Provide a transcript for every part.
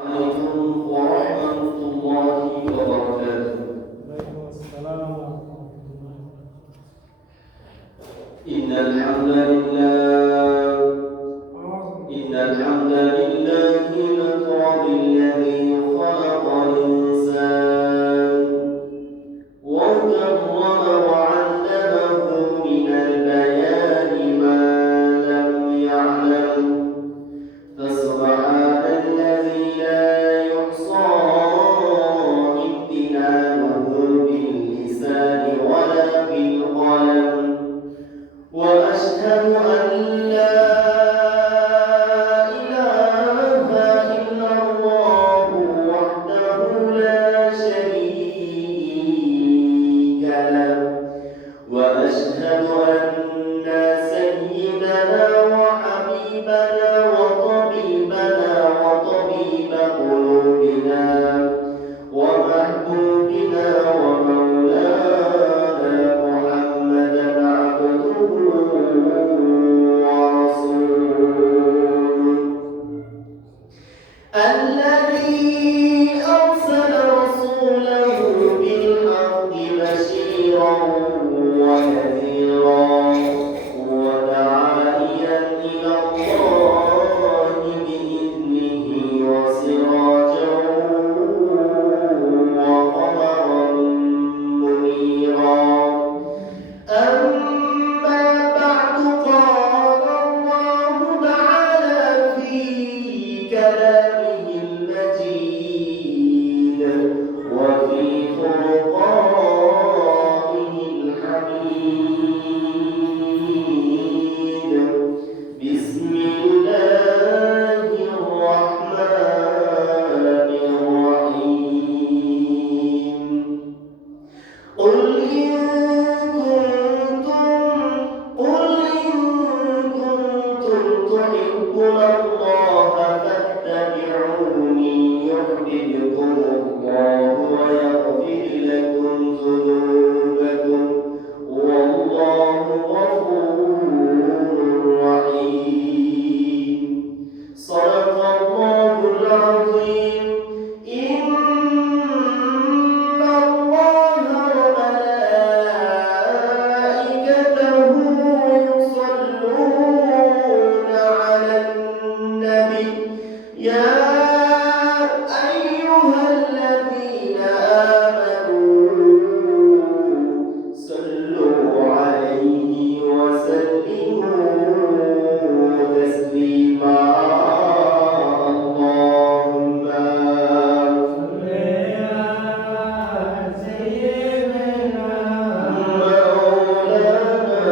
عليكم ورحمة الله وبركاته. عليكم السلام ورحمة الله. إن الحمد لله الفرد الذي خلق الإنسان وكرم وعلمه من البيان ما لم يعلم، فسبحان الذي لا يحصى امتنانه باللسان ولا بالقلم، وأشهد أن لا إله إلا الله وحده لا شريك له، وأشهد أن سيدنا وحبيبنا وطبيبنا وطبيب قلوبنا ومحبوبنا ومولانا محمدا عبده ورسوله، الذي أرسل رسوله بالحق بشيرا ونذيرا وداعيا إلى الله بإذنه وسراجا وقمرا منيرا. أما بعد، قال الله تعالى في كلامه المجيد وفي فرقانه الحميد. بسم الله الرحمن الرحيم. قل إن كنتم تحبون الله فاتبعوني يحببكم الله ويغفر لكم ذنوبكم والله غفور رحيم. صدق الله العظيم. إن الله وملائكته يصلون على النبي يا أيها الذين آمنوا صلوا عليه وسلموا تسليما. اللهم صل على سيدنا مولانا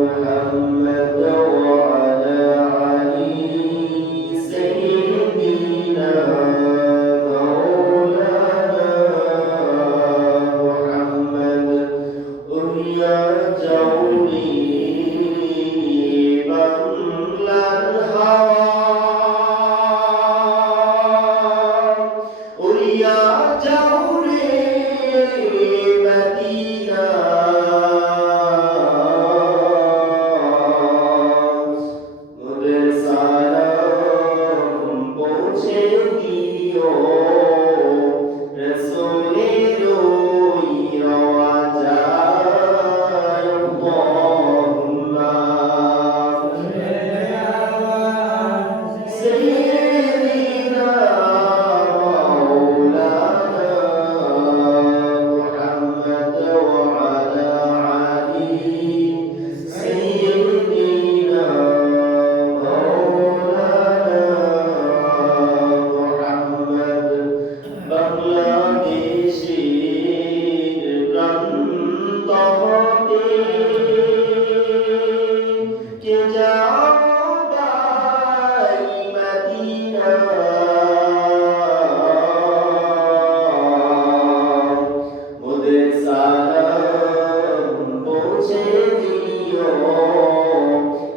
محمد وعلى آله سيدنا مولانا محمد. يا جولي من الهوى يا جولي مدينة মুদের সালাম পৌঁছে দিও রসূলের ওই রওজায়। আল্লাহুম্মা সাইয়্যিদিনা মাওলানা মুহাম্মদ ওয়া আলা আলিহি সাইয়্যিদিনা মাওলানা মুহাম্মদ। বাংলাদেশের প্রান্ত হতে কে যাবাই মদিনা, মোদের সালাম পৌঁছে দিও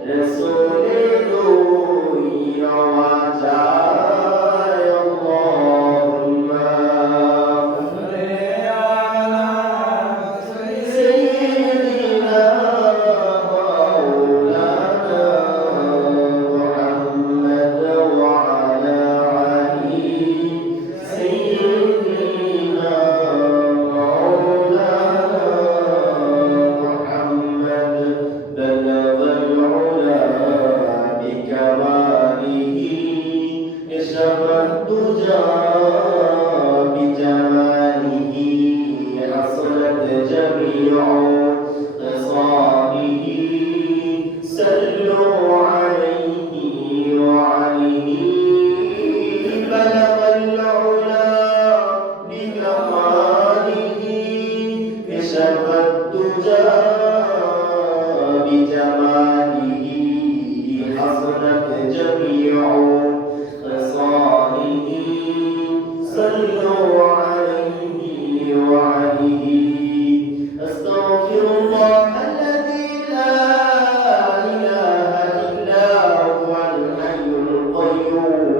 রসূলের ওই রওজায়। আল্লাহুম্মা সাইয়্যিদিনা মাওলানা মুহাম্মদ ওয়া আলা الدجى بجماله حصلت جميع خصاله صلوا عليه وعليه بلغ العلا بكماله كشف الدجى بجماله حصلت جميع خصاله صلوا عليه وعليه أستغفر الله الذي لا إله إلا هو الحي القيوم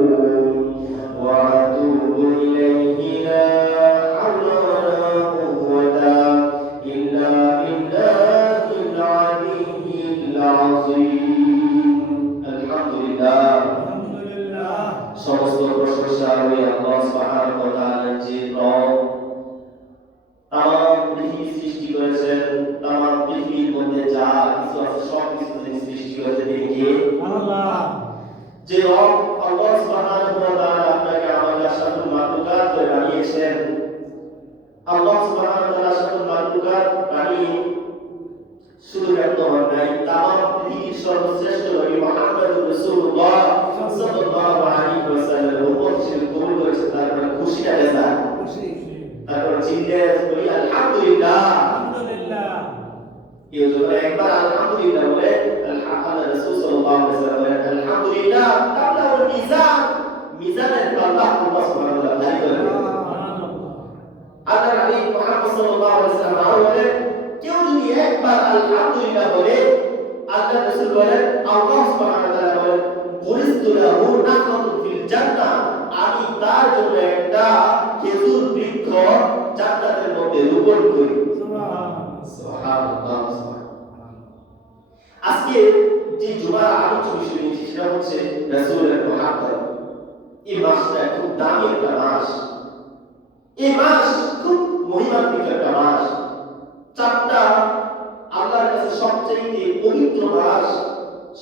وأتوب إليه لا حول ولا قوة إلا بالله العلي العظيم الحمد لله আলহামদুলিল্লাহ সমস্ত প্রশংসা ওই আল্লাহ সুবহানাহু ওয়া তাআলার যে রব তামাম পৃথিবী সৃষ্টি করেছেন তামাম পৃথিবীর মধ্যে যা কিছু আছে সব কিছু তিনি সৃষ্টি করেছেন তিনি কে আল্লাহ যে রব আল্লাহ সুবহানাহু ওয়া তাআলা আপনাকে আমাকে আশরাফুল মাখলুকাত করে বানিয়েছেন আল্লাহ সুবহানাহু ওয়া তাআলা আশরাফুল মাখলুকাত বানিয়ে শুধু একদম নাই তামাম পৃথিবীর সর্বশ্রেষ্ঠ নবী মুহাম্মদুর রাসূলুল্লাহ সাল্লাল্লাহু আলাইহি ওয়াসাল্লামের উপর ছিল কবুল করেছেন তারপরে খুশিটা দেন তারপরে জিজ্ঞেস করি আলহামদুলিল্লাহ আলহামদুলিল্লাহ কেউ যদি একবার আলহামদুলিল্লাহ বলে আল্লাহ রাসূল সাল্লাল্লাহু আলাইহি ওয়াসাল্লাম বলেন আলহামদুলিল্লাহ তাবলাউল মিজান মিজানের পাল্লা আল্লাহ সুবহানাহু ওয়া তাআলা জারি করে দেন আল্লাহ নবী মুহাম্মদ সাল্লাল্লাহু আলাইহি ওয়াসাল্লাম আরো বলেন কেউ যদি একবার আলহামদুলিল্লাহ বলে আল্লাহ রাসূল বলেন আল্লাহ সুবহানাহু ওয়া তাআলা বলেন বুরিস্তু লাহু নাখলাতুন ফিল জান্নাহ আমি তার জন্য একটা খেজুর বৃক্ষ জান্নাতের মধ্যে রোপণ করি সুবহানাল্লাহ আজকে যে জুমার আলোচ্য বিষয় নিয়েছি সেটা হচ্ছে রাসূলের মুহাব্বত এই মাসটা খুব দামি একটা মাস এই মাস খুব মহিমান্বিত একটা মাস চারটা আল্লাহর কাছে সবচেয়ে পবিত্র মাস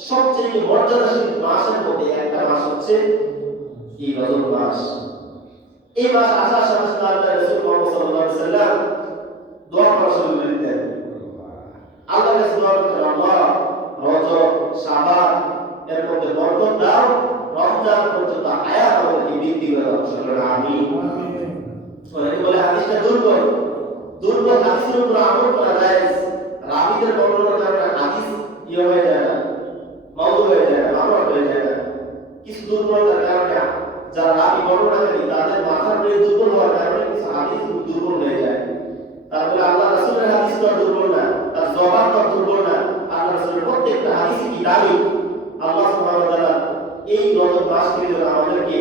সবচেয়ে মর্যাদাশীল মাসের মধ্যে একটা মাস হচ্ছে এই রজব মাস এই মাস আসার সাথে সাথে আল্লাহ রাসূল মুহাম্মদ সাল্লাল্লাহু আলাইহি ওয়াসাল্লাম দোয়া করা শুরু করে দিতেন আল্লাহর কাছে দোয়া করতেন আল্লাহ রজব শাবান এর মধ্যে বরকত দাও রমজান পর্যন্ত হায়াত আমাদেরকে বৃদ্ধি করে দাও সুবহানাল্লাহ আমিন অনেকে বলে হাদিসটা দুর্বল হাদিসের উপর আমল করা যায় রাবীদের বর্ণনার কারণে হাদিস হয়ে যায় না মাউযু হয়ে যায় না মামলা হয়ে যায় না কিছু দুর্বলতার কারণে যারা রাবী বর্ণনাকারী তাদের মাথার উপরে দুর্বল হওয়ার কারণে কিছু হাদিস দুর্বল হয়ে যায় তারপরে আল্লাহ রাসূলের হাদিস তো দুর্বল না তার জবান তো দুর্বল না আল্লাহ রাসূলের প্রত্যেকটা হাদিসই কি দামি আল্লাহ সুবহানাহু ওয়া তাআলা এই রজব মাসকে যেন আমাদেরকে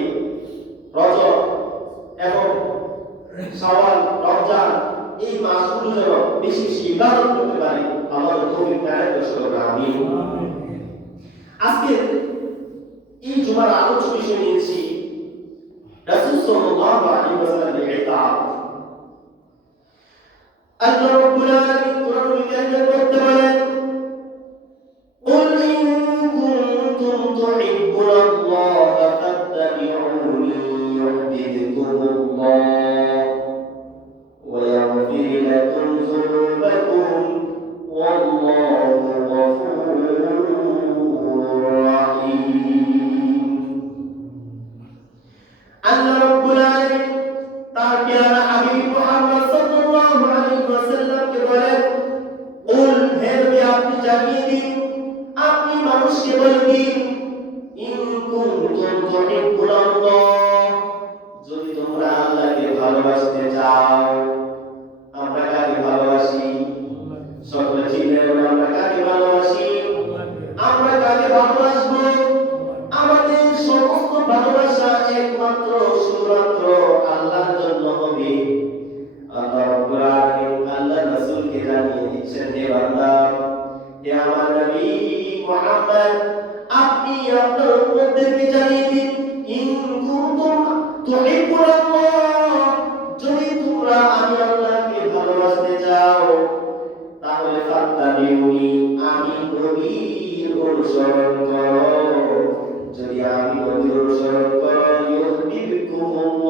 রজব এবং শাওয়াল রমজান এই মাসগুলো যেন বেশি বেশি ইবাদত করতে পারি আমাদের তৌফিক দান করুন আমিন আজকে এই জুমার আলোচ্য বিষয় নিয়েছি রাসূল সাল্লাল্লাহু আলাইহি ওয়াসাল্লামের ইতাআত আল্লাহ রাব্বুল আলামিন কোরআনুল কারীমের মধ্যে বলেন قل إن كنتم تحبون الله فاتبعوني يحببكم الله ويغفر لكم ذنوبكم والله غفور رحيم আল্লাহ রাব্বুল আলামিন তার প্যারা হাবিব মুহাম্মদ সাল্লাল্লাহু আলাইহি ওয়াসাল্লামকে বলেন কুল হে নবী আপনি জানিয়ে দিন আপনি মানুষকে বলে দিন ইন কুনতুম তুহিব্বুনাল্লাহ যদি তোমরা আল্লাহকে ভালোবাসতে চাও আমরা কাকে ভালোবাসি সকলে চিন্তা করে আমরা কাকে ভালোবাসি আমরা কাকে ভালোবাসবো আমাদের সমস্ত ভালোবাসা একমাত্র শুধুমাত্র আল্লাহর জন্য হবে আল্লাহ রাব্বুল আলামিন আল্লাহ রাসূলকে জানিয়ে দিচ্ছেন হে বান্দা হে আমার নবী মুহাম্মদ আপনি আপনার উম্মতদেরকে জানিয়ে দিন ইন কুনতুম তুহিব্বুনাল্লাহ যদি তোমরা আমি আল্লাহকে ভালোবাসতে চাও তাহলে ফাত্তাবিউনি আমি নবীর অনুসরণ করো যদি আমি নবীর অনুসরণ করো ইউহিব্বুকুমুল্লাহ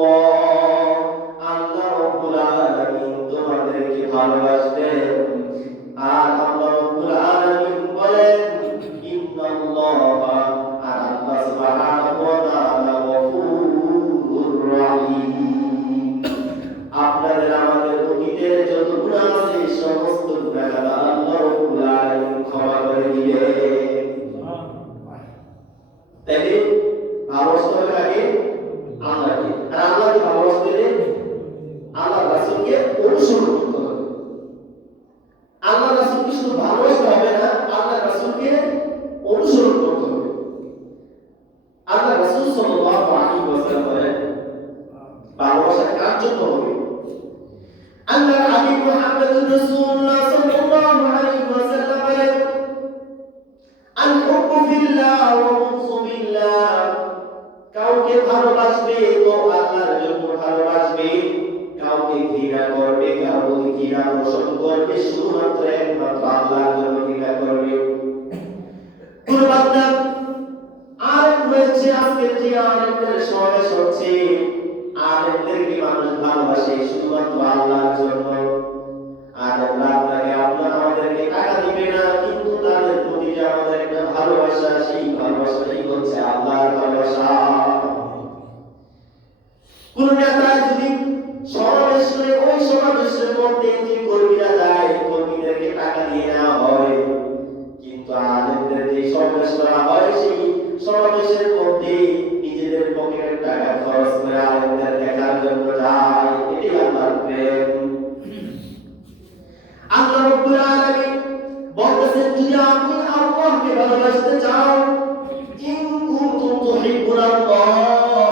আল্লাহ হাবিব মুহাম্মদুর রাসূলুল্লাহ সাল্লাল্লাহু আলাইহি ওয়াসাল্লাম বলেন আল হুব্বু ফিল্লাহ ওয়া বুগযু বিল্লাহ, কাউকে ভালোবাসবে তো আল্লাহর জন্য ভালোবাসবে, কাউকে ঘৃণা করবে, কাউকে ঘৃণা পোষণ করবে শুধুমাত্র একমাত্র আল্লাহর জন্য ঘৃণা করবে। কোন বান্দা আলেম হয়েছে, আজকের যে আলেমদের সমাবেশ হচ্ছে, আলেমদেরকে মানুষ ভালোবাসে শুধুমাত্র আল্লাহর জন্য। আলেমরা আপনাকে আমাদেরকে টাকা দিবে না, কিন্তু তাদের প্রতি যে আমাদের একটা ভালোবাসা, সেই ভালোবাসাটাই হচ্ছে আল্লাহর ভালোবাসা। কোন নেতা যদি সমাবেশ করে ওই সমাবেশের মধ্যে যে কর্মীরা যায়, কর্মীদেরকে টাকা দিয়ে নেওয়া হয়, কিন্তু আলেমদের যে সমাবেশ করা হয় সেই সমাবেশের মধ্যে নিজেদের পকেটের টাকা খরচ করে আলেমদের দেখার জন্য যায়। এটাই আল্লাহর প্রেম। আল্লাহ রাব্বুল আলামিন বলতেছেন, যদি আপনি আল্লাহকে ভালোবাসতে চাও, ইন কুনতুম তুহিব্বুনাল্লাহ,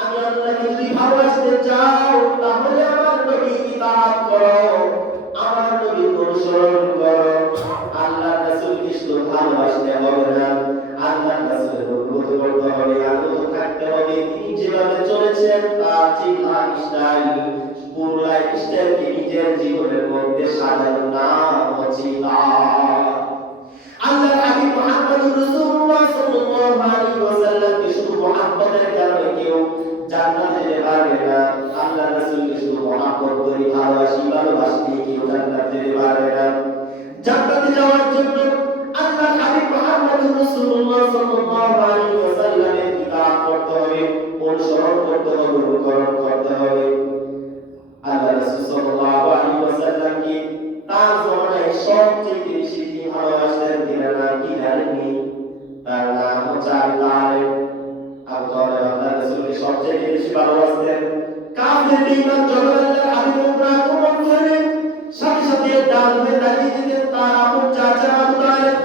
আমি আল্লাহকে যদি ভালোবাসতে চাও তাহলে আমার নবীর ইতাআত করো, আমার নবীর অনুসরণ করো। আল্লাহর রাসূলকে শুধু ভালোবাসতে হবে না, আল্লাহর রাসূলের অনুগত করতে হবে, আনুগত থাকতে হবে। তিনি যেভাবে চলেছেন তার যে লাইফস্টাইল, পুরো লাইফস্টাইলকে নিজের জীবনের মধ্যে সাজানোর নাম হচ্ছে ইতাআত। আল্লাহর হাবিব মুহাম্মদুর রাসূলুল্লাহ সাল্লাল্লাহু আলাইহি ওয়াসাল্লামকে শুধু মুহাব্বতের কারণে কেউ জান্নাতে যেতে পারবে না। আল্লাহর রাসূলকে শুধু মুহাব্বত করি, ভালোবাসি কেউ জান্নাতে যেতে পারবে না। জান্নাতে যাওয়ার জন্য আল্লাহর হাবিব মুহাম্মদুর রাসূলুল্লাহ সাল্লাল্লাহু আলাইহি ওয়াসাল্লামের ইতাআত করতে হবে, অনুসরণ করতে হবে, অনুকরণ করতে হবে। আল্লাহ রাসূল সাল্লাল্লাহু আলাইহি ওয়াসাল্লামকে তার জমানায় সবচেয়ে বেশি ভালোবাসতেন কিনা নাম কি জানেননি? তার নাম হচ্ছে আবু তালেব। আবু তালেব আল্লাহ রাসূলকে সবচেয়ে বেশি ভালোবাসতেন। কাফের বেঈমান যখন আল্লাহর হাবিবের উপর আক্রমণ করে সাথে সাথে ডাল হয়ে দাঁড়িয়ে যেতেন তার আপন চাচা আবু তালেব।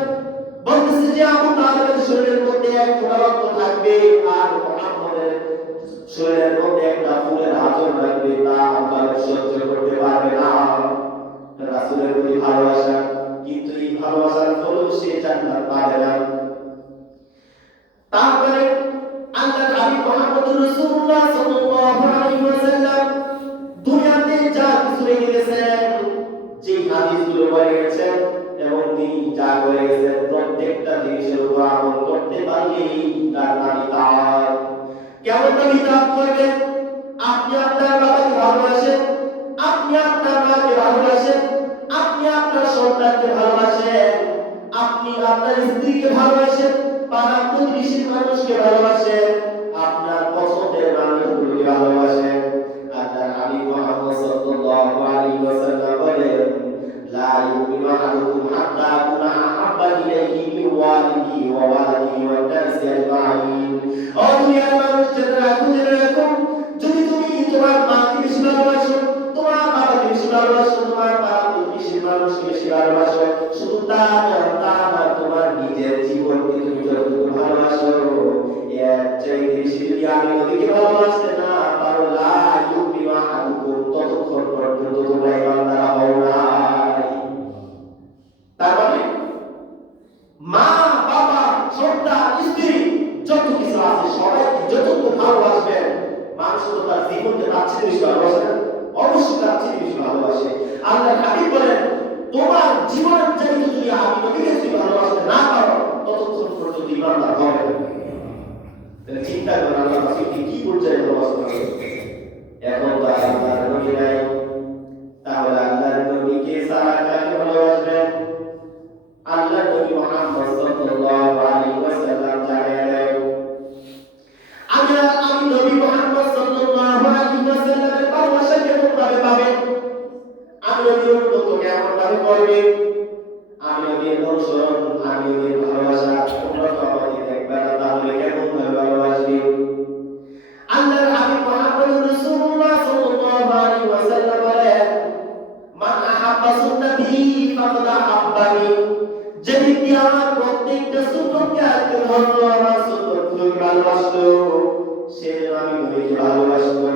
বলতেছে যে আবু তালেবের শরীরের মধ্যে এক ফোঁটা রক্ত থাকবে আর মুহাম্মদের শরীরের মধ্যে একটা ফুলের আঁচড় থাকবে, তা আবু তালেব সহ্য করতে পারবে না। রাসূলের প্রতি ভালোবাসা, কিন্তু এই ভালোবাসার ফলেও সে জান্নাত পাবে না। তারপরে আল্লাহর হাবিব মুহাম্মদুর রাসূলুল্লাহ সাল্লাল্লাহু আলাইহি ওয়াসাল্লাম দুনিয়াতে যা কিছু রেখে গেছেন, যে হাদিসগুলো বলে গেছেন এবং তিনি যা করে গেছেন, প্রত্যেকটা জিনিসের উপর আমল করতে পারলেই তার নাম ইতাআত। কেমন নাম ইতাআত করবেন? আপনি আপনার বাবাকে ভালোবাসেন, আপনি আপনার মাকে ভালোবাসেন, আপনি আপনার সন্তানকে ভালোবাসেন, আপনি আপনার স্ত্রীকে ভালোবাসেন, পাড়া প্রতিবেশীর মানুষকে ভালোবাসেন, আপনার পছন্দের মানুষগুলোকে ভালোবাসেন। আল্লাহর হাবিব মুহাম্মদ সাল্লাল্লাহু আলাইহি ওয়াসাল্লাম বলেন, লা ইউমিনু আহাদুকুম হাত্তা আকুনা আহাব্বা ইলাইহি মিন ওয়ালিদিহি ওয়া ওয়ালাদিহি ওয়ান নাসি আজমাইন। ও দুনিয়ার মানুষ, জেনে রাখো, যদি তুমি তোমার মাকে বেশি ভালোবাসো, তোমার বাবাকে বেশি ভালোবাসো, তোমার পাড়া প্রতিবেশীর মানুষকে বেশি ভালোবাসো, শুধু তা না, তোমার নিজের জীবনকে তুমি যতটুকু ভালোবাসো, এর চাইতে বেশি যদি আমি নবীকে ভালোবাসতে না পারো, লা ইউমিনু আহাদুকুম, ততক্ষণ পর্যন্ত তোমরা ইমানদার হও নাই। তার মানে মা, বাবা, সন্তান, স্ত্রী, যত কিছু আছে সবাইকে যতটুকু ভালোবাসবেন, মানুষ তো তার জীবনকে তার চেয়ে বেশি ভালোবাসে না? অবশ্যই তার চেয়ে বেশি ভালোবাসে। আল্লাহর হাবিব বলেন, তোমার জীবনের চাইতে যদি আমি নবীকে বেশি ভালোবাসতে না পারো, ততক্ষণ পর্যন্ত ইমানদার হবে না। তাহলে চিন্তা করেন আল্লাহ রাসূলকে কি পর্যায়ে ভালোবাসতে হবে। এখন তো আল্লাহর নবী নাই, তাহলে আল্লাহর নবীকে সারা কাকে ভালোবাসবেন? আল্লাহর নবী মুহাম্মদ সাল্লাল্লাহু আলাইহি ওয়াসাল্লাম জানিয়ে দেন, আমি নবী মুহাম্মদ সাল্লাল্লাহু আলাইহি ওয়াসাল্লামের ভালোবাসা কেমন ভাবে পাবেন? আমি নবীর অনুগত কেমন ভাবে করবেন? আমি নবীর অনুসরণ, আমি নবীর ভালোবাসা তোমরা তো আমাকে দেখবে না, তাহলে কেমন ভাবে ভালোবাসবে? আল্লাহর হাবিব মুহাম্মদ রাসূলুল্লাহ সাল্লাল্লাহু আলাইহি ওয়াসাল্লাম বলেন, মান আহাব্বা সুন্নতি ফাকাদ আহাব্বানি, যে ব্যক্তি আমার প্রত্যেকটা সুন্নতকে আঁকড়ে ধরলো, আমার সুন্নতগুলোকে ভালোবাসলো, সে আমি নবীকে ভালোবাসলো।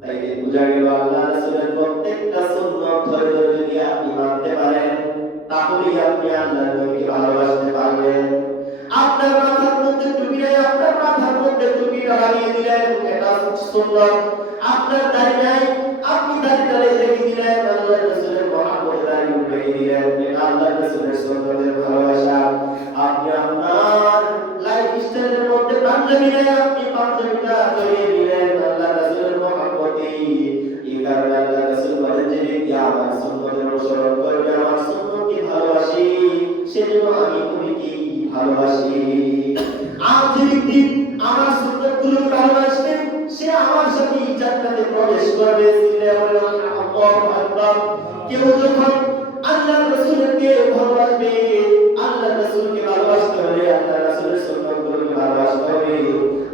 তাই বোঝা গেল আল্লাহ রাসূলের প্রত্যেকটা সুন্নাত ধরে ধরে যদি আপনি মানতে পারেন তাহলেই আপনি আল্লাহর নবীকে ভালোবাসতে পারবেন। আপনার মাথার মধ্যে টুপি নাই, আপনার মাথার মধ্যে টুপিটা লাগিয়ে দিলেন, এটা সুন্নাত। আপনার দাড়ি নাই, আপনি দাড়িটা রেখে দিলেন, আল্লাহর রাসূলের মহব্বতে দাড়ি রেখে দিলেন, এটা আল্লাহর রাসূলের সুন্নাতের ভালোবাসা। আপনি আপনার লাইফস্টাইলের মধ্যে পাঞ্জাবি নাই, আপনি পাঞ্জাবিটা ধরিয়ে দিলেন, আল্লাহর রাসূলের মহব্বতে। এই কারণে আল্লাহর রাসূল বলেন যে ব্যক্তি আমার সুন্নতের অনুসরণ করবে, আমার সুন্নতকে ভালোবাসে, সেজন্য আমি নবীকে ভালোবাসি। আর যে ব্যক্তি আমার সুন্নাতগুলো ভালোবাসবে সে আমার সাথে জান্নাতে প্রবেশ করবে। আল্লাহু আকবার। কেউ যখন আল্লাহর রাসূলকে ভালোবাসবে, আল্লাহর রাসূলকে ভালোবাসতে হলে আল্লাহর রাসূলের সুন্নাতগুলোকে ভালোবাসতে হবে।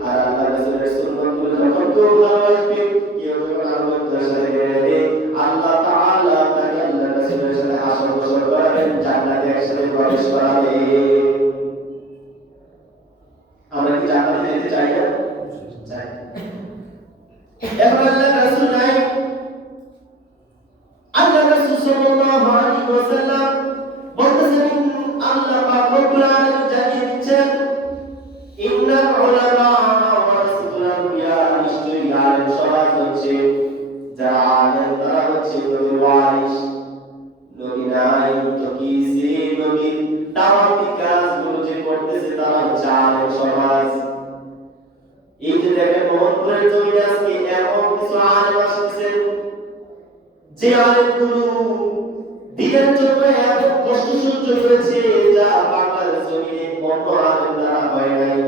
আর আল্লাহর রাসূলের সুন্নাতগুলো যখন কেউ ভালোবাসবে, কেউ যখন আল্লাহর সাথে মিলবে, আল্লাহ তাআলা তাকে আল্লাহর রাসূলের সাথে আসন বসন করাবেন, জান্নাতে একসাথে প্রবেশ করাবে। আমরা কি জান্নাতে যেতে চাই না? চাই। এখন আল্লাহর রাসূল নাই, আল্লাহর রাসূল সাল্লাল্লাহু আলাইহি ওয়াসাল্লাম বলতেছেন, আল্লাহ পাক রব্বুল আলামিন জানিয়ে দিচ্ছেন, ইন্নাল উলামা ওয়ারাসাতুল আমবিয়া, নিশ্চয়ই আলেম সমাজ হচ্ছে যারা আলেম, তারা হচ্ছে নবীর ওয়ারিস। নবী নাই তো কি সে নবীর দাওয়াতি কাজগুলো যে করতেছে তারা হচ্ছে আলেম সমাজ। এই যে দেখেন মোহাম্মদের জমিনে আজকে এমন কিছু আলেম আসছে যে আলেমগুলো দিনের জন্য এত কষ্ট সহ্য করেছে যা বাংলার জমিনে অন্য আলেম দ্বারা হয় নাই।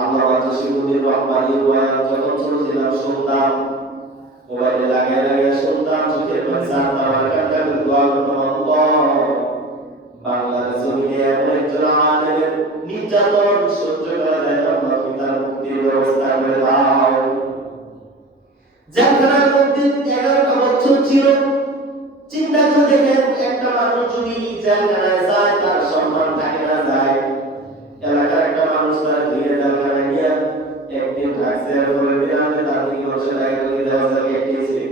আমরা শিশুদের রহমানি বয়ান যখন শুনছিলাম শুনতাম, মোবাইলে লাগিয়ে লাগিয়ে শুনতাম, চোখের পানি ছাড়তাম আর কান্না করে দোয়া করতাম, আল্লাহ বাংলার জমিনে এমন একজন আলেমের নির্যাতন সহ্য করা যায় না, আল্লাহ তুমি তার মুক্তির ব্যবস্থা করে দাও। জেলখানার মধ্যে 11টা বছর ছিল। চিন্তা করে দেখেন, একটা মানুষ যদি জেলখানায় যায় তার সম্মান থাকে না যায়। এলাকার একটা মানুষ তার ধীরে জেলখানায় নিয়ে একদিন থাকছে, পরের দিন আমাদের তার থেকে মানুষের আগে দেওয়া যায় কেটেছে।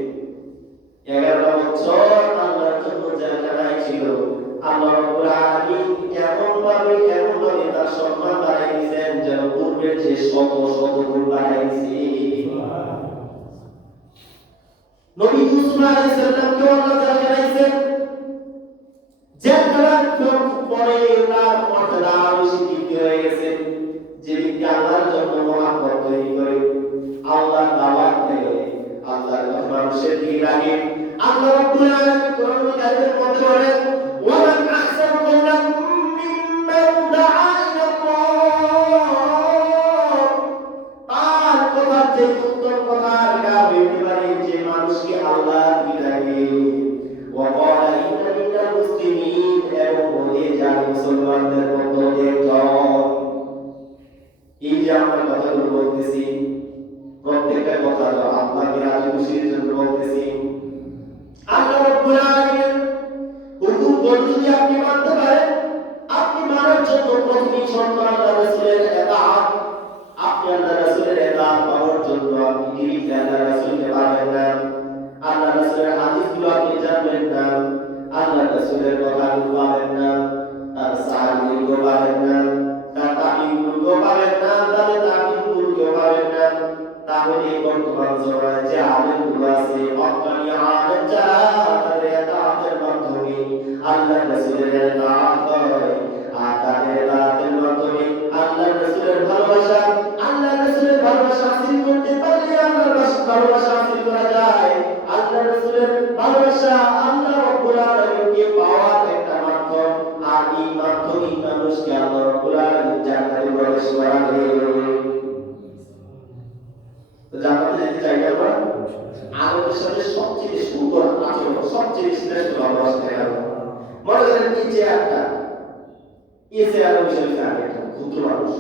11টা বছর আল্লাহর জন্য জেলখানায় ছিল। আল্লাহ রাব্বুল আলামিন এমনভাবে তার সম্মান বাড়াই দিয়েছেন যেন পূর্বের যে শত শত গুণ বাড়াই দিয়েছে। নবী ইউসুফ আলাইহিস সালামকে আল্লাহ জানাইছেন, জেলখানার পরে তার মর্যাদা আরো বৃদ্ধি হয়ে গেছে। যে ব্যক্তি আল্লাহর জন্য মহব্বত তৈরি করে, আল্লাহর দাওয়াত দেয়, আল্লাহর কথা মানুষের দিকে রাখে, আল্লাহ রাব্বুল আলামিন কোরআন কারীমের মধ্যে বলেন, ওয়া মান আহসানু কওলান মিম্মান দাআ ইলা আল্লাহ। তার কথার যে উত্তম কথার গাব হইতে পারে যে মানুষকে আল্লাহ ডাকে, ওয়া ক্বালা ইন্না মিনাল মুসলিমিন, এবং বলে যান মুসলমানদের মধ্যে একজন। এই যে আমরা কথাগুলো বলতেছি, প্রত্যেকটা কথা আল্লাহকে রাজি খুশির জন্য বলতেছি। আল্লাহ রাব্বুল আলামিন হুকুম বলে যদি আপনি মানতে পারেন, আপনি মানার জন্য প্রথমেই শর্ত আল্লাহর রাসূলের ইতাআত। আপনি আল্লাহর রাসূলের ইতাআত পাওয়ার জন্য আপনি ডিরেক্ট আল্লাহর রাসূলকে পাবেন না, আল্লাহর রাসূলের হাদিসগুলো আপনি জানবেন না, আল্লাহর রাসূলের কথাগুলো পাবেন না, তার সাহাবীগুলো পাবেন না, তার তাবিঈনগুলো পাবেন না, তাদের তাবিঈনগুলো পাবেন না। তাহলে বর্তমান সময়ে যে আলেমগুলো আছে, হক্কানি আলেম যারা, তাদের ইতাআতের মাধ্যমে আল্লাহর রাসূলের ইতাআত করে, আর তাদের ইতাআতের মাধ্যমে আল্লাহর রাসূলের ভালোবাসা, আল্লাহর রাসূলের ভালোবাসা হাসিল করতে পারলে আল্লাহর ভালোবাসা হাসিল করা যায়। আল্লাহর রাসূলের ভালোবাসা আল্লাহ রাব্বুল আলামিনকে পাওয়ার একটা মাধ্যম, আর এই মাধ্যমেই মানুষকে আল্লাহ রাব্বুল আলামিন জান্নাতে প্রবেশ করাবে। তো জান্নাতে যেতে চাই আমরা, আলোর সাথে সবচেয়ে সুন্দর আচরণ, সবচেয়ে শ্রেষ্ঠ ভালোবাসা দেখাবো। মনে করেন এই চেয়ারটা, এই চেয়ার হিসেবে একটা ক্ষুদ্র মানুষ,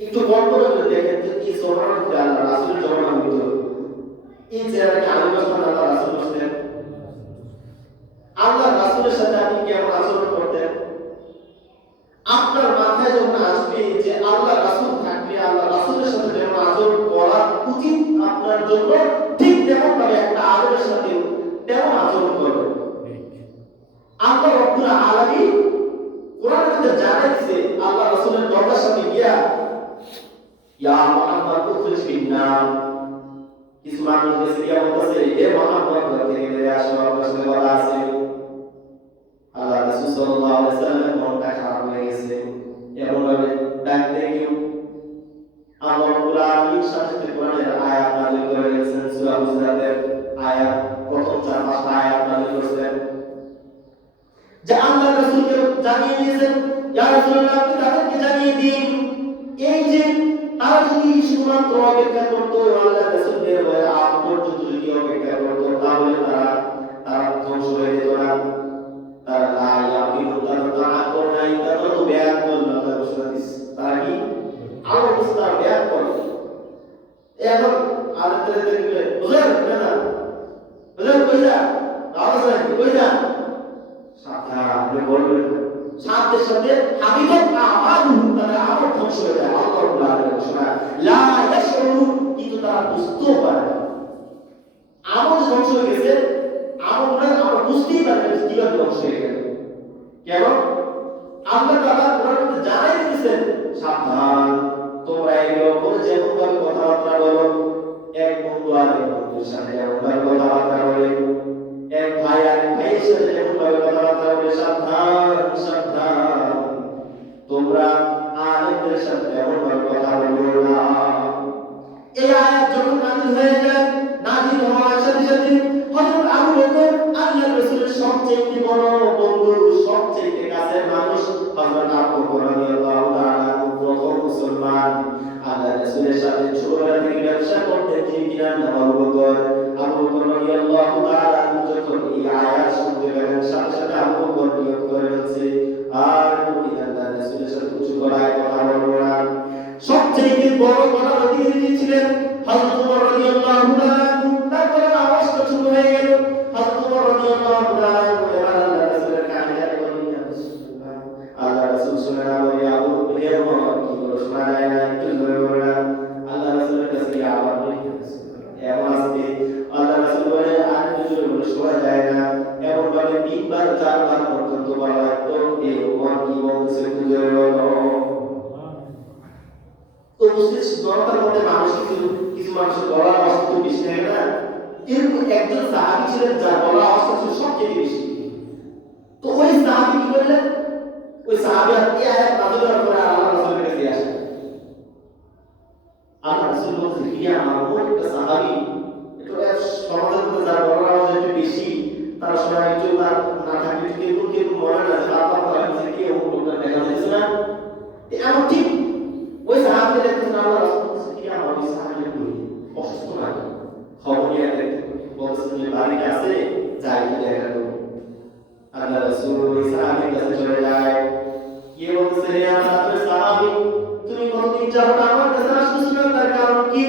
একটু কল্পনা করে দেখেন যে এই জমানার মধ্যে আল্লাহ রাসূলের জমানার মধ্যে এই চেয়ারে আমি বসতাম, আল্লাহ রাসূল বসতেন, আল্লাহ রাসূলের সাথে আপনি কেমন আচরণ করতেন? আপনার মাথায় যখন আসবে যে আল্লাহ রাসূল থাকলে আল্লাহ রাসূলের সাথে যেমন আচরণ করা উচিত আপনার জন্য, মধ্যে জানাইছে আল্লাহ রাসূলের দরজার সামনে গিয়া ইয়া মুহাম্মদ উখরিজ ফিন্নার কিছু মানুষ গেছে গিয়া বলতেছে এ মুহাম্মদ ঘর থেকে বেরিয়ে আসো আপনার সাথে কথা আছে আল্লাহ রাসূল সাল্লাল্লাহু আলাইহি ওয়াসাল্লামের মনটা খারাপ হয়ে গেছে এমন ভাবে ডাকতে কেউ আল্লাহ রাব্বুল আলামিন সাথে কোরআনের আয়াত নাযিল করে দিয়েছেন সূরা হুজুরাতের আয়াত প্রথম 4-5 আয়াত নাযিল করেছেন যে আল্লাহ রাসূলকে জানিয়ে দিয়েছেন ইয়া রাসূলুল্লাহ আপনি তাদেরকে জানিয়ে দিন এই যে তারা যদি শুধুমাত্র অপেক্ষা করতো আল্লাহ রাসূলের হয়ে আজ পর্যন্ত যদি অপেক্ষা করতো তাহলে তারা ধ্বংস হয়ে যেত না তারা লা ইয়াকিনু তারা নাই তারা তো বেয়াত করলো আল্লাহ রাসূল তারা কি আল্লাহ রাসূল বেয়াত করলো এখন আরেকটা দেখবে বুঝলেন না বুঝলেন কইরা আওয়াজ কইরা সাথে বলবেন সাথে সাথে হাবিবাত আমালু তারা আমল ধ্বংস হয়ে যায় আল্লাহ রাব্বুল আলামিন শোনা লা ইয়াশউরু কিন্তু তারা বুঝতেও পারে না আমল ধ্বংস হয়ে গেছে আমলটা আমরা বুঝতেই পারি না কিভাবে ধ্বংস হয়ে গেল কেন আল্লাহ তাআলা কোরআনে জানাই দিয়েছেন সাবধান তোমরা এগুলো করে যেমন ভাবে কথাবার্তা বলো এক বন্ধু আরেক বন্ধুর সাথে এমন ভাবে কথাবার্তা বলে এক ভাই আরেক ভাইয়ের সাথে যেমন ভাবে কথাবার্তা বলে সাবধান সাবধান তোমরা আরেকদের সাথে এমন ভাবে কথা বলো না এই আয়াত যখন নাযিল হয়ে যায় নাযিল হওয়ার সাথে সাথে হযরত আবু বকর আল্লাহর রাসূলের সবচেয়ে বড় বন্ধু সবচেয়ে কাছের মানুষ হযরত আবু বকর রাদিয়াল্লাহু তাআলা প্রথম মুসলমান আল্লাহর রাসূলের সাথে ছোটবেলা থেকে ব্যবসা করতেন তিনি কিনা নাম আবু বকর রাদিয়াল্লাহু তাআলা যখন এই আয়াত শুনতে পেলেন সাথে সাথে আবু বকর নিয়ত করে বলছে আর তুমি আল্লাহর রাসূলের সাথে কিছু করায় কথা বলবো না সবচেয়ে বড় কথা অধিকারী ছিলেন হযরত ওমর রাদিয়াল্লাহু তাআলা তারপরে আওয়াজটা শুরু হয়ে গেল হযরত ওমর রাদিয়াল্লাহু তাআলা এবার আল্লাহর রাসূলের কানে কানে বললেন রাসূলুল্লাহ আল্লাহর রাসূল শুনে না বলে আবু বকর ওমর কি বলে শোনা যায় না একটু জোরে বলে আল্লাহর রাসূলের কাছে আবার বলে এমন আসতে আল্লাহর রাসূল বলে আর একটু জোরে বলে শোনা যায় না এমন ভাবে তিনবার চারবার পর্যন্ত বলা হয় তো এই ওমর কি বলছে একটু জোরে বলো তো মুসলিম জনতার মধ্যে মানুষ কিছু মানুষের গলার আওয়াজ তো বেশি থাকে না এরকম একজন সাহাবী ছিলেন যার গলার আওয়াজটা ছিল সবচেয়ে বেশি তো ওই সাহাবী কি করলেন ওই সাহাবী এই আয়াত নাযিল হওয়ার পরে আল্লাহ রাসূলের কাছে আসেন আল্লাহ রাসূল বলছেন ইয়া আমার একটা সাহাবী এটা সমাজের মধ্যে যার গলার আওয়াজ একটু বেশি তারা সবাই একটু তার না থাকলে কেউ মনে না যে আল্লাহ তাআলা যে কি ওটা দেখা যাচ্ছে না এমন ঠিক ওই সাহাবী দেখতেন আল্লাহ রাসূল কি আমার ওই সাহাবী কই অসুস্থ নাকি খবর নিয়ে বলছেন যে বাড়িতে আছে যাই দেখা করব আল্লাহ রাসূল ওই সাহাবীর কাছে চলে যায় কে বলছে রে আমার সাহাবী তুমি কতদিন যাবত আমার কাছে আসছিস না তার কারণ কি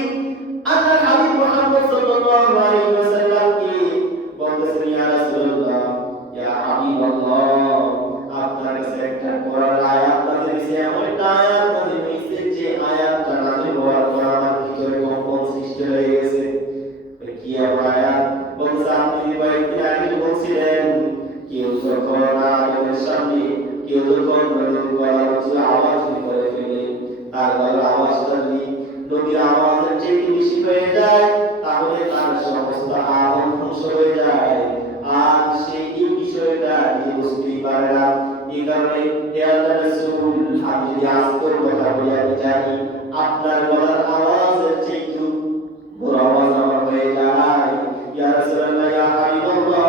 আল্লাহর হাবিব মুহাম্মদ সাল্লাল্লাহু আলাইহি ওয়াসাল্লাম কি বলতেছেন ইয়া রাসূলুল্লাহ ইয়া হাবিবাল্লাহ আপনার কাছে একটা কোরআন আয়াত নাযিল হয়েছে এমন একটা আয়াত নাযিল হয়েছে যে আয়াতটা নাযিল হওয়ার পর আমার ভিতরে কম্পন সৃষ্টি হয়ে গেছে কি আয়াত বলছে আপনি কয়েকদিন আগে বলছিলেন কেউ যখন আয়াতের সামনে কেউ যখন নবীর গলার উঁচু আওয়াজ করে ফেলে তার গলার আওয়াজটা যদি নবীর আওয়াজের চেয়ে বেশি হয়ে যায় তাহলে তার সমস্ত আমল ধ্বংস হয়ে যায় আর সেই বিষয়টা নিয়ে বুঝতেই পারে না এই কারণে আল্লাহর রাসূল আমি যদি আজকের কথা বলি আমি জানি আপনার গলার আওয়াজের চেয়ে একটু বড় আওয়াজ আমার হয়ে যায় ইয়া রাসূলুল্লাহ ইয়া হাবিবাল্লাহ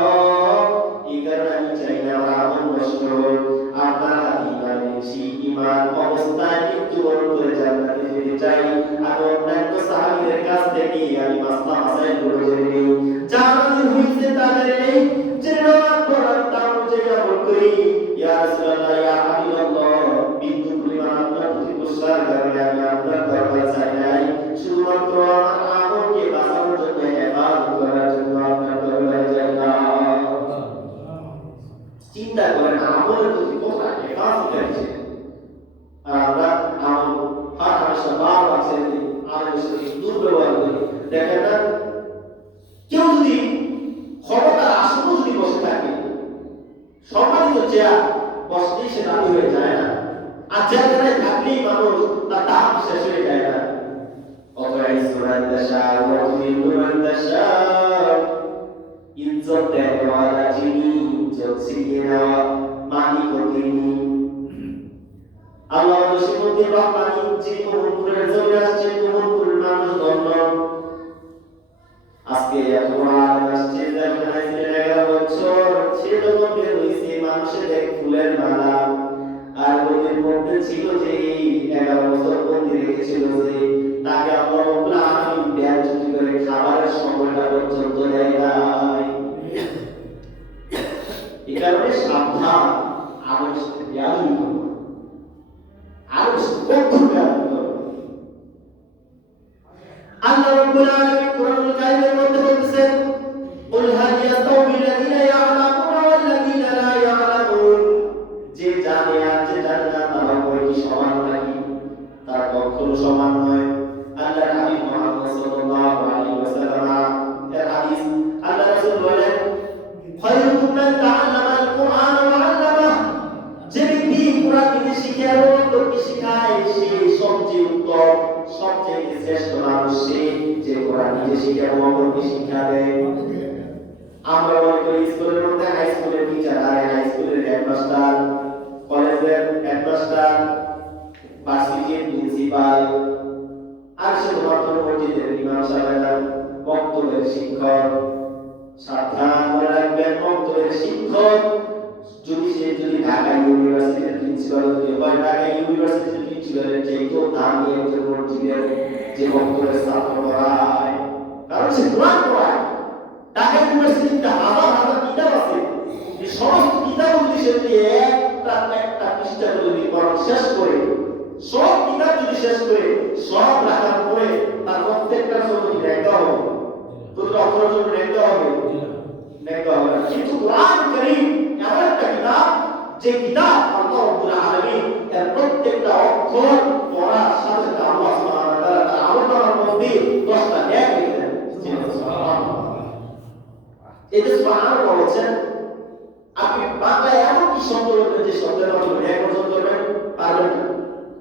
এই কারণে আমি চাই না আমার আমল নষ্ট হোক আপনার ইমানের সেই ইমান অবস্থায় মৃত্যুবরণ করে জান্নাতে যেতে চাই আমি অন্যান্য সাহাবীদের কাছ থেকে আমি মাসলা মাসাইল গুলো জেনে নিই জানাতে হইছে তাদের নেই যে নামাজ পড়ার তার যে আমল করি ইয়া রাসূলুল্লাহ ইয়া হাবিবাল্লাহ বিন্দু পরিমাণ আপনার প্রতি প্রসার কারণে আমি আপনার দরবারে চাই নাই শুধুমাত্র আমার আমলকে বাঁচানোর জন্য ইবাদত করার জন্য আপনার দরবারে চাই না চিন্তা করেন আমলের প্রতি কতটা হেফাজত করেছে আর আমরা আমল হামেশা বারবার ছেড়ে আমলের সাথে দুর্ব্যবহার করি দেখেন না কেউ যদি ক্ষমতার আসনে যদি বসে থাকে সম্মানিত চেয়ার বসতেই সে দাবি হয়ে যায় না তাশাউ ওয়া তুযিল্লু মান তাশাউ। ইজ্জত দেওয়ালা যিনি, ইজ্জত ছিনিয়ে নেওয়া মালিকও তিনি। আল্লাহ রসিমুদ্দিন রহমানী যিনি মোহাম্মদপুরের জমিনে আসছেন, মোহাম্মদপুরের মানুষ ধন্য। আজকে কোরআন আসছে, যখন আসছিলেন 11 বছর, সে যখন বের হয়েছে মানুষের এক ফুলের মালা। আর ওদের মধ্যে ছিল যে এই 11 বছর বন্দি রেখেছিল, যে তাকে আল্লাহ রাব্বুল আলামিন বেয়াদবি করে খাবারের সময়টা পর্যন্ত দেয় নাই। এই কারণে সাবধান, আদর্শ বেয়াদবি করো, আদর্শ বেয়াদবি করো। আল্লাহ রাব্বুল আলামিন কোরআনুল কারীমের মধ্যে বলতেছেন, কুল হাল ইয়াস্তাউইল্লাযীনা ইয়া'লামুনা ওয়াল্লাযীনা লা ইয়া'লামুন। যে জানে আর যে জানে না তারা কি সমান নাকি? তারা কখনো সমান নয়। আল্লাহর হাবিব মুহাম্মদ সাল্লাল্লাহু আলাইহি ওয়াসাল্লাম এর হাদিস, আল্লাহ রাসূল বলেন, খায়রুকুম মান তাআল্লামাল কুরআন ওয়া 'আল্লামাহ। যে ব্যক্তি কোরআন শিখে আর অন্যকে শেখায়, সে সবচেয়ে উত্তম, সবচেয়ে শ্রেষ্ঠ মানুষ সে, যে কোরআন নিজে শিখে এবং অন্যকে শিখাবে। আমরা মনে করি স্কুলের মধ্যে হাই স্কুলের টিচার, আর হাই স্কুলের হেডমাস্টার, কলেজের হেডমাস্টার, ভার্সিটির প্রিন্সিপাল, আর শুধুমাত্র মসজিদের ইমাম সাহেব, বক্তব্যের শিক্ষক। সাবধান করে রাখবেন, বক্তব্যের শিক্ষক যদি ঢাকা ইউনিভার্সিটির প্রিন্সিপাল যদি হয়, ঢাকা ইউনিভার্সিটির প্রিন্সিপালের চেয়েও দামি একজন মসজিদের যে বক্তব্যের স্থাপন করায়, কারণ সে কোরআন পড়ায়। ঢাকা ইউনিভার্সিটিতে হাজার হাজার কিতাব আছে, এই সমস্ত কিতাব যদি সে একটা পৃষ্ঠা যদি পড়া শেষ করে, সব কিতাব যদি শেষ করে সব রাখার পরে তার প্রত্যেকটার জন্য ন্যায় হবে, প্রতিটা অক্ষরের জন্য ন্যায় হবে, ন্যায় হবে। কিন্তু কোরআন কারীম এমন একটা কিতাব, যে কিতাব আল্লাহ রাব্বুল আলামিন এর প্রত্যেকটা অক্ষর পড়ার সাথে আল্লাহ সুবহানাহু ওয়া তাআলা তার আমলনামার মধ্যে 10টা ন্যায় লিখে দেন। সুবহানাল্লাহ। এই যে সুবহানাল্লাহ বলেছেন, আপনি বাংলায় এমন কি শব্দ বলবেন যে শব্দের অর্থ ন্যায় পর্যন্ত করবেন পারবেন না,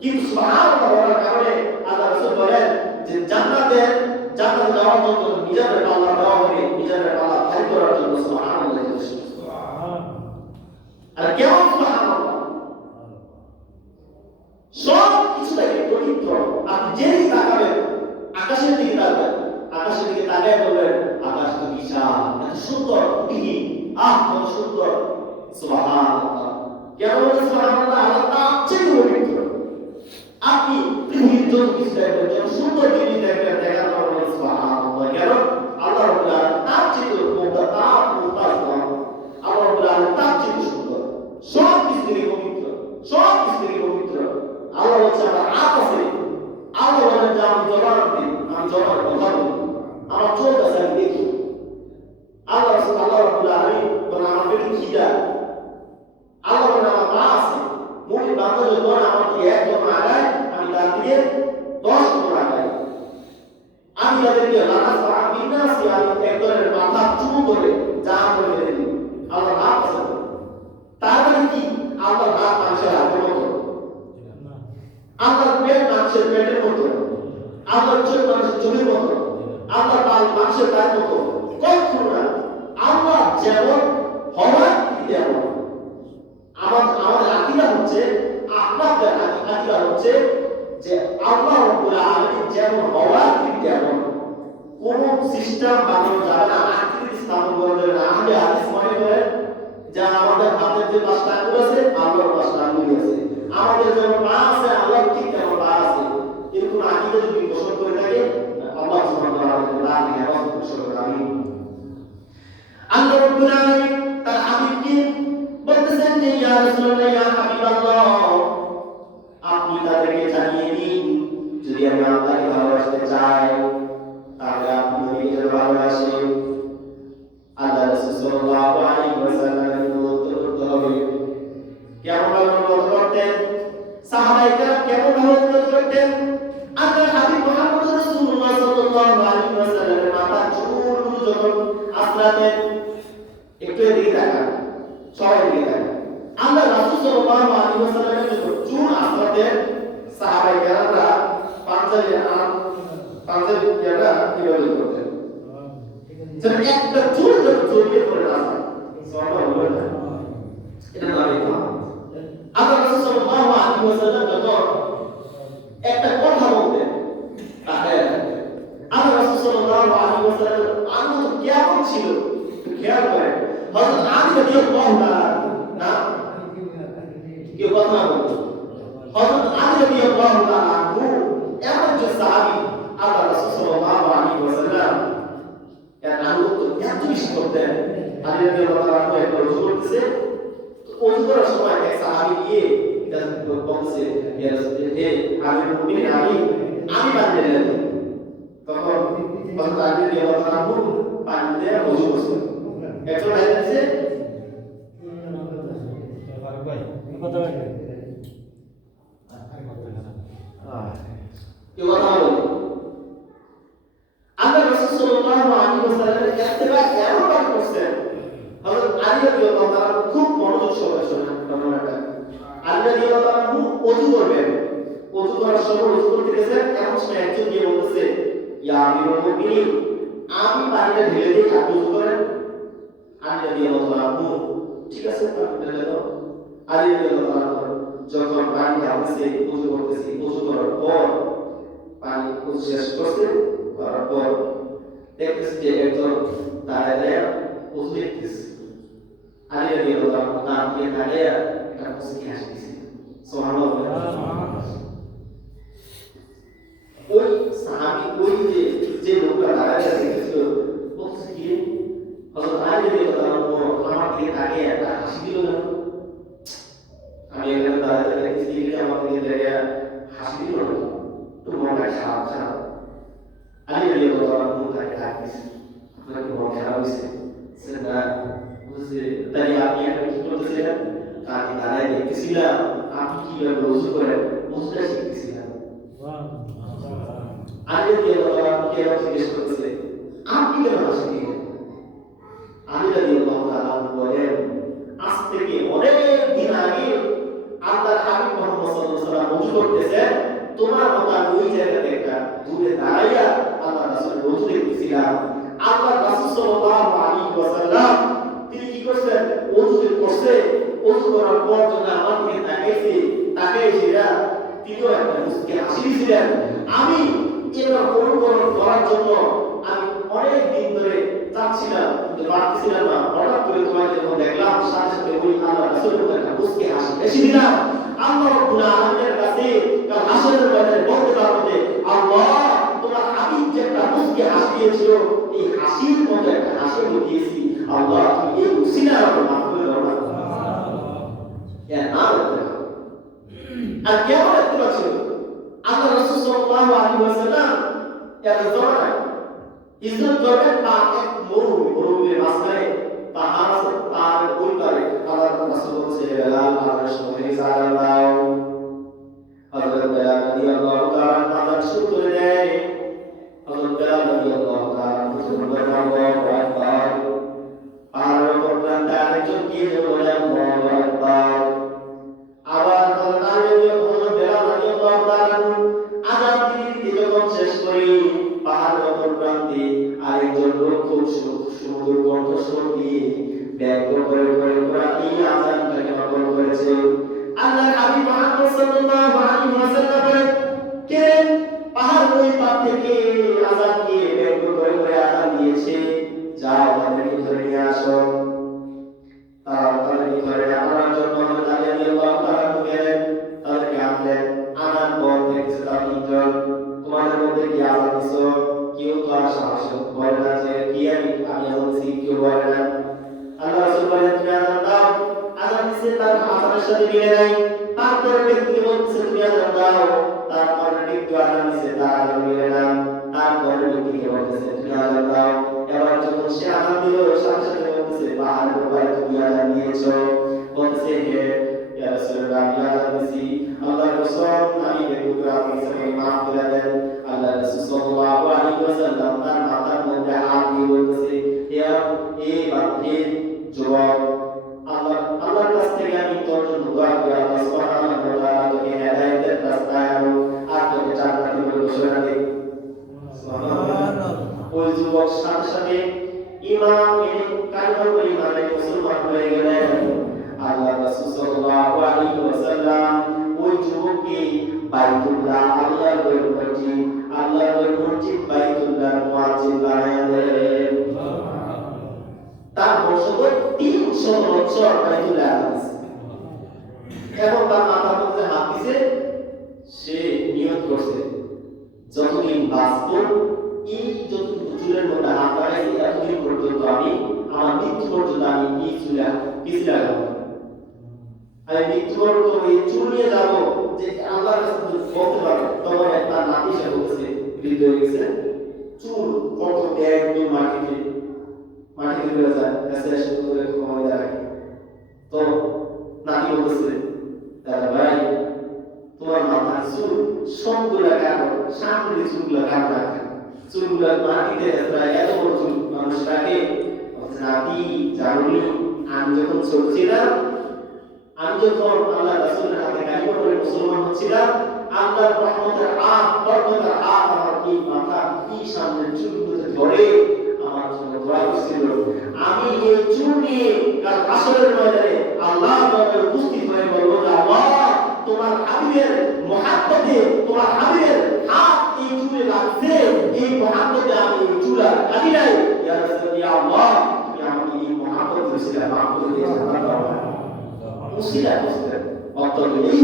কিন্তু সুবহানাল্লাহ বলার কারণে আল্লাহ রাসূল বলেন যে জান্নাতে যাওয়ার জন্য মিজানের পাল্লা দেওয়া হবে, মিজানের পাল্লা ভারী করার জন্য সুবহানাল্লাহ। আর কেমন সুবহানাল্লাহ, সব কিছু থেকে পবিত্র। আপনি যেদিকে তাকাবেন, আকাশের দিকে তাকাবেন, আকাশের দিকে তাকায় বলবেন, আকাশ তো বিশাল, এত সুন্দর, কুটিহীন, কত সুন্দর, সুবহানাল্লাহ। কেমন সুবহানাল্লাহ, আল্লাহ তার চেয়ে পবিত্র। আপনি পৃথিবীর যত কিছু দেখবেন, যত সুন্দর জিনিস দেখবেন, দেখার পর বলেন সুবহানাল্লাহ। কেন? আল্লাহ রাব্বুল আলামিন তার চেয়ে মুমতাজ, তার মুমতাজ নন। আল্লাহ রাব্বুল আলামিন তার চেয়ে সুন্দর, সব কিছু থেকে পবিত্র, সব কিছু থেকে পবিত্র। আল্লাহ বলছে আমার হাত আছে, আল্লাহ বলেন যে আমি জবান দিই, আমি জবান কথা বলি, আমার চোখ আছে, আমি দেখি। আল্লাহ রাব্বুল আলামিন বলেন আমার পেটে খিদা, আল্লাহ বলেন আমার মা আছে। মুখ বান্ধা যখন আমার দিকে একদম আগায়, আমি তার দিকে 10 গুণ আগাই। আমি তাদেরকে লানাস বা বিনাসি, আমি একজনের মাথা চুমু করে যা করে ফেলে দিই। আল্লাহ হাত আছে, তার মানে কি? আল্লাহ হাত মানুষের হাতের মতো, আল্লাহর পেট মানুষের পেটের মতো, আল্লাহর চোখ মানুষের চোখের মতো, আল্লাহর পাল মানুষের পায়ের মতো। কখনো না। আল্লাহ যেমন হওয়ার তেমন। আমাদের আকীদা হচ্ছে, আপনাদের আকীদা হচ্ছে যে আল্লাহ রাব্বুল আলামিন যেমন হওয়ার তেমন। কোন সিস্টেম বানানো যাবে না, আকীদা স্থাপন করা যাবে না। আহলে হাদিস মনে করেন যে আমাদের হাতের যে 5টা আঙ্গুল আছে, আল্লাহর 5টা আঙ্গুল আছে, আমাদের যেমন পা আছে, আল্লাহর ঠিক তেমন পা আছে। এরকম আকীদা যদি পোষণ করে থাকে, আল্লাহ সুবহানাহু ওয়া তাআলা তার নিয়ামত পোষণ করে। আমিন। আল্লাহ রাব্বুল আলামিন তার হাবিবকে বলতেছেন যে ইয়া রাসূলুল্লাহ, ইয়া হাবিবাল্লাহ, আপনি তাদেরকে জানিয়ে দিন, যদি আমি আল্লাহকে ভালোবাসতে চাই তাহলে আপনি নবীকে ভালোবাসেন। আল্লাহ রাসূল সাল্লাল্লাহু আলাইহি ওয়াসাল্লামের উত্তর করতে হবে। কেমন ভাবে অনুগত করতেন? সাহাবায়ে কেরাম কেমন ভাবে অনুগত করতেন? আল্লাহর হাবিব মুহাম্মদ রাসূলুল্লাহ সাল্লাল্লাহু আলাইহি ওয়াসাল্লামের মাথার চুলগুলো যখন আঁচড়াতেন, একটু এদিকে তাকান, সবাই এদিকে তাকান। আল্লাহ রাসূল সাল্লাল্লাহু আলাইহি ওয়াসাল্লামের যখন চুল আঁচড়াতেন, সাহাবায়ে কেরামরা তাদের ইয়ারা ইবাদত করতেন সেটা একটা চুল জমিয়ে পড়ে না যায় সুবহানাল্লাহ বলেন না এটা নারী না আল্লাহ রাসূল সাল্লাল্লাহু আলাইহি ওয়াসাল্লাম যখন একটা কথা বলতেন তাহলে আল্লাহ রাসূল সাল্লাল্লাহু আলাইহি ওয়াসাল্লাম আনন্দ কেমন ছিল খেয়াল করেন হযরত আলী রাদিয়াল্লাহু তাআলা না কেউ কথা বলতো হযরত আলী রাদিয়াল্লাহু তাআলা এমন যে সাহাবী আল্লাহ রাসূল সাল্লাল্লাহু আলাইহি ওয়াসাল্লাম এর আনন্দ এত বেশি করতেন আলী রাদিয়াল্লাহু তাআলা একবার ওযু করতেছে ওযু করার সময় এক সাহাবী গিয়ে বলছে ইয়া রাসূল হে আমিরুল মুমিনিন আমি বান্দে দিলাম তখন হযরত আলী রাদিয়াল্লাহু তাআলা পানি দিয়ে ওযু করছেন একজন আইছে কথা বলে কেউ কথা বলে আল্লাহ রাসূল সাল্লাল্লাহু আলাইহি ওয়াসাল্লামের ইত্তেবা এমন ভাবে করছেন হযরত আলী রাদিয়াল্লাহু তাআলা খুব মনোযোগ সহকারে শোনেন ঘটনাটা আলী রাদিয়াল্লাহু তাআলা ওযু করবেন ওযু করার সময় ওযু করতে গেছেন এমন সময় একজন গিয়ে বলতেছে ইয়া আমিরুল মুমিনিন আমি পানিটা ঢেলে দিই আপনি ওযু করেন আলী রাদিয়াল্লাহু তাআলা ঠিক আছে আপনি ঢেলে দাও আলী রাদিয়াল্লাহু তাআলা যখন পানি ঢালছে ওযু করতেছে ওযু করার পর পানি ওযু শেষ করছে করার পর দেখতেছে যে একজন দাঁড়ায় ওযু দেখতেছে আলী রাদিয়াল্লাহু তাআলা নাম দিয়ে দাঁড়িয়ে একটা মুস্কি হাসতেছে সুবহানাল্লাহ ওই সাহাবী ওই যে লোকটা দাঁড়ায় দেখতেছিল বলছে কি হযরত আলী রাদিয়াল্লাহু তাআলা আমার দিকে তাকিয়ে একটা হাসি দিল না আমি এখানে দাঁড়াতে দেখতেছি যে আমার দিকে দাঁড়িয়ে হাসি দিল না তো মনটা খারাপ খারাপ আলী রাদিয়াল্লাহু তাআলা তাকে ডাকতেছে আপনার কি মন খারাপ হয়েছে সে না বুঝছে তাই আপনি এখন কি করতেছিলেন আমি দাঁড়ায় দেখতেছিলাম আপনি কিভাবে ওযু করেন ওযুটা শিখতেছিলাম আলী রাদিয়াল্লাহু তাআলা কেন জিজ্ঞেস করতেছে আপনি কেন হাসি দিলেন আলী রাদিয়াল্লাহু তাআলা বলেন আজ থেকে অনেক দিন আগে আল্লাহর হাবিব মুহাম্মদ সাল্লাল্লাহু আলাইহি ওয়াসাল্লাম ওযু করতেছেন তোমার মত আমি ওই জায়গাতে একটা দূরে দাঁড়াইয়া আল্লাহর রাসূলের ওযু দেখতেছিলাম আল্লাহর রাসূল সাল্লাল্লাহু আলাইহি ওয়াসাল্লাম তিনি কি করছেন ওযু করছে ওযু করার পর যখন আমার দিকে তাকাইছিলেন তিনিও একটা মুস্কি হাসি দিয়েছিলেন আমি এটা অনুকরণ করার জন্য আমি অনেক দিন ধরে চাচ্ছিলাম কিন্তু পারছিলাম না হঠাৎ করে তোমাকে যখন দেখলাম সাথে সাথে ওই আল্লাহ রাসূলের একটা মুস্কি হাসি এসে দিলাম আল্লাহ রাব্বুল আলামিনের কাছে কাল হাসরের ময়দানে বলতে পারবো যে আল্লাহ তোমার হাবিব যে একটা মুস্কি হাসি দিয়েছিল এই হাসির মতো একটা হাসি আমি দিয়েছি আল্লাহ তুমি এই উসিলা আমাকে মাফ করে দাও না না আর কেমন দেখতে পাচ্ছিল আল্লাহ রাসূল সাল্লাল্লাহু আলাইহি ওয়াসাল্লাম এর জমানায় হিজরত করবেন এক মরুভূমির মাঝখানে পাহাড় আছে পাহাড়ের ওই পারে আল্লাহ রাসূল বলছে বেলাল আল্লাহর সঙ্গে সালাম দাও হযরত বেলাল রাদিয়াল্লাহু তাআলা আযান শুরু করে দেয় হযরত বেলাল রাদিয়াল্লাহু তাআলা মুসলমানদের আল্লাহু আকবার পাহাড়ের উপর দাঁড়িয়ে আরেকজন কি বলে আল্লাহু আকবার আবার হযরত বেলাল রাদিয়াল্লাহু তাআলা আযান দিতে যখন শেষ করি পাহাড়ের উপর প্রান্তে আরেকজন লোক খুব সুন্দর কণ্ঠস্বর দিয়ে ব্যঙ্গ করে এই আযানটাকে নকল করেছে আল্লাহর হাবিব মুহাম্মদ সাল্লাল্লাহু আলাইহি ওয়াসাল্লাম বলেন কে পাহাড় ওই পার থেকে আযান দিয়ে ব্যঙ্গ করে আযান দিয়েছে যাও তাদেরকে ধরে নিয়ে আসো তাদেরকে ধরে আনার জন্য আলী রাদিয়াল্লাহু তাআলা গেলেন তাদেরকে আনলেন আনার পর দেখছে তারা তিনজন তোমাদের মধ্যে কি আযান দিছো কেউ তো আর সাহস করে না যে কি আমি আযান দিছি কেউ বলে না আল্লাহ রাসূল বলেন তুমি আযান দাও আযান দিছে তার আযানের সাথে মিলে নাই তারপরে ব্যক্তি বলছে তুমি আযান দাও তারপরে ব্যক্তি আযান দিছে তার আযান মিলে না তারপরে ব্যক্তি বলছে তুমি আযান দাও এবার যখন সে আযান দিল সাথে সাথে বলছে পাহাড়ের উপরে তুমি আযান দিয়েছো বলছে হে ইয়া রাসূলুল্লাহ আমি আযান দিছি আল্লাহর কসম আমি বেকুফ আপনি সবাই maaf করে দেন আল্লাহ রাসূল সাল্লাল্লাহু আলাইহি ওয়াসাল্লাম তার মাথার মধ্যে হাত দিয়ে বলতেছে ইয়া এই বান্দির জবাব আল্লাহর কাছ থেকে আমি তোর জন্য দোয়া করি আল্লাহ সুবহানাহু ওয়া তাআলা তোকে হেদায়েতের রাস্তায় আনো আর তোকে জান্নাতের ঘোষণা দেয় যুবক সাথে সাথে ইমাম কালিমা পড়ে ইমানে মুসলমান হয়ে গেলেন। আল্লাহ রাসূল সাল্লাল্লাহু আলাইহি ওয়াসাল্লাম ওই যুবককে বাইতুল্লাহ আল্লাহর মসজিদ আল্লাহর মসজিদ বাইতুল্লাহর মুয়াজ্জিন বানালেন। তার বছর 300 বছর বাইতুল্লাহ আছে। এখন তার মাথার মধ্যে হাত দিছে, সে নিয়ত করছে যতদিন বাঁচব এই যতদিন চুলের মধ্যে হাত লাগাইছি এতদিন পর্যন্ত আমি আমার মৃত্যু পর্যন্ত আমি এই চুলে পিছলে লাগাবো। আমি মৃত্যু পর্যন্ত এই চুল নিয়ে যাবো যে আল্লাহর কাছে বলতে পারবো। তখন একটা নাতি সে বলছে, বৃদ্ধ হয়ে গেছে, চুল কত একদম মাটিতে চলে যায়, এসে এসে করে কমাই দেয়। তো নাতি বলতেছে, দাদা ভাই তোমার মাথার চুল সবগুলা কাটো, সামনে চুলগুলা কাটো না, চুলগুলা মাটিতে এত বড় চুল মানুষ রাখে। নাতি জানুনি আমি যখন ছোট ছিলাম, আমি যখন আল্লাহ রাসূলের হাতে কালিমা পড়ে মুসলমান হচ্ছিলাম, আল্লাহর রহমতের বরকতের আমার এই মাথা এই সামনের চুলগুলোতে ধরে আমার জন্য দোয়া করছিল। আমি এই চুল নিয়ে কাল আসরের ময়দানে আল্লাহর দরবারে উপস্থিত হয়ে বলবো, আল্লাহ তোমার হাবিবের মহব্বতে তোমার হাবিবের হাত এই চুলে লাগছে, এই মহব্বতে আমি এই চুল আর কাটি নাই। ইয়া রাসূল ইয়া আল্লাহ তুমি আমাকে এই মহব্বত দিয়েছিলে, মাফ করে দিয়েছো। উসিলা করছেন, অন্তত এই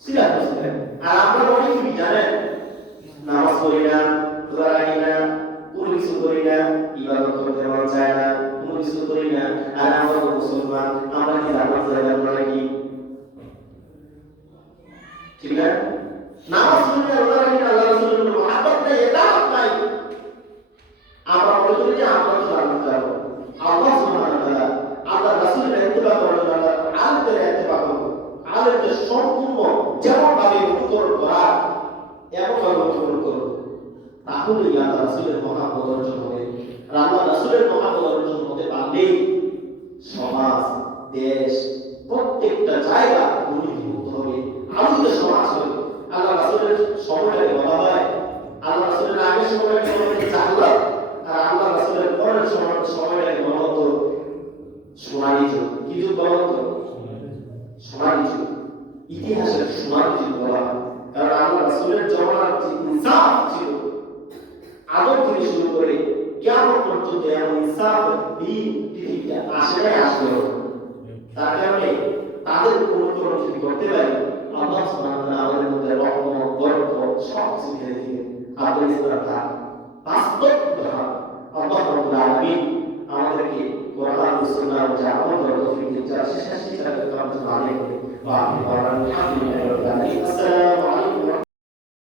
উসিলা করছেন। আর আমরা অনেক কি জানেন, নামাজ পড়ি না, রোজা রাখি না, কোনো কিছু করি না, ইবাদত করতে মন চায় না, কোনো কিছু করি না, আর আমরা তো মুসলমান, আমরা কি জান্নাত যাবো নাকি? ঠিক না? নামাজ পড়ি না, রোজা রাখি না, আল্লাহ রাসূলের মহব্বত নাই, ইতাআত নাই, আমরা মনে করি যে আমরা তো জান্নাত যাবো। আল্লাহ সুবহানাহু ওয়া তাআলা আল্লাহ রাসূলের ইত্তিবা করার জন্য আলেমদের ইত্তিবা করব, আলেমদের সম্পূর্ণ যেমন ভাবে অনুসরণ করা এমন ভাবে অনুসরণ করব, তাহলেই আল্লাহ রাসূলের মহব্বত অর্জন হবে। আর আল্লাহ রাসূলের মহব্বত অর্জন হতে পারলে সমাজ, দেশ, প্রত্যেকটা জায়গা দুর্নীতিমুক্ত হবে, আলোকিত সমাজ হবে। আল্লাহ রাসূলের সময়টাকে বলা হয়, আল্লাহ রাসূলের আগের সময়টাকে বলা হয় জাহলাত, আর আল্লাহ রাসূলের পরের সময়টাকে বলা হতো সোনালী যুগ। কি যুগ বলা হতো? সোনালী যুগ। ইতিহাসের সোনালী যুগ বলা হয়, কারণ আল্লাহ রাসূলের জমানার যে ইনসাফ ছিল, আদম থেকে শুরু করে কিয়ামত পর্যন্ত এমন ইনসাফ দিন পৃথিবীতে আসবে। তার কারণে তাদের অনুকরণ যদি করতে পারি, আল্লাহ সুবহানাহু ওয়া তাআলা আমাদের মধ্যে রহমত, বরকত সব কিছু ঢেলে দিবেন। আমাদের ইসলামটা বাস্তব কথা। আল্লাহ রাব্বুল আলামিন আমাদেরকে কোরআন ও সুন্নাহর যা আমল করার তৌফিক দিন, যা শেষ শিক্ষা করতে আমাদের আলাইকুম ওয়া আলহামদুলিল্লাহি রাব্বিল আলামিন। আসসালামু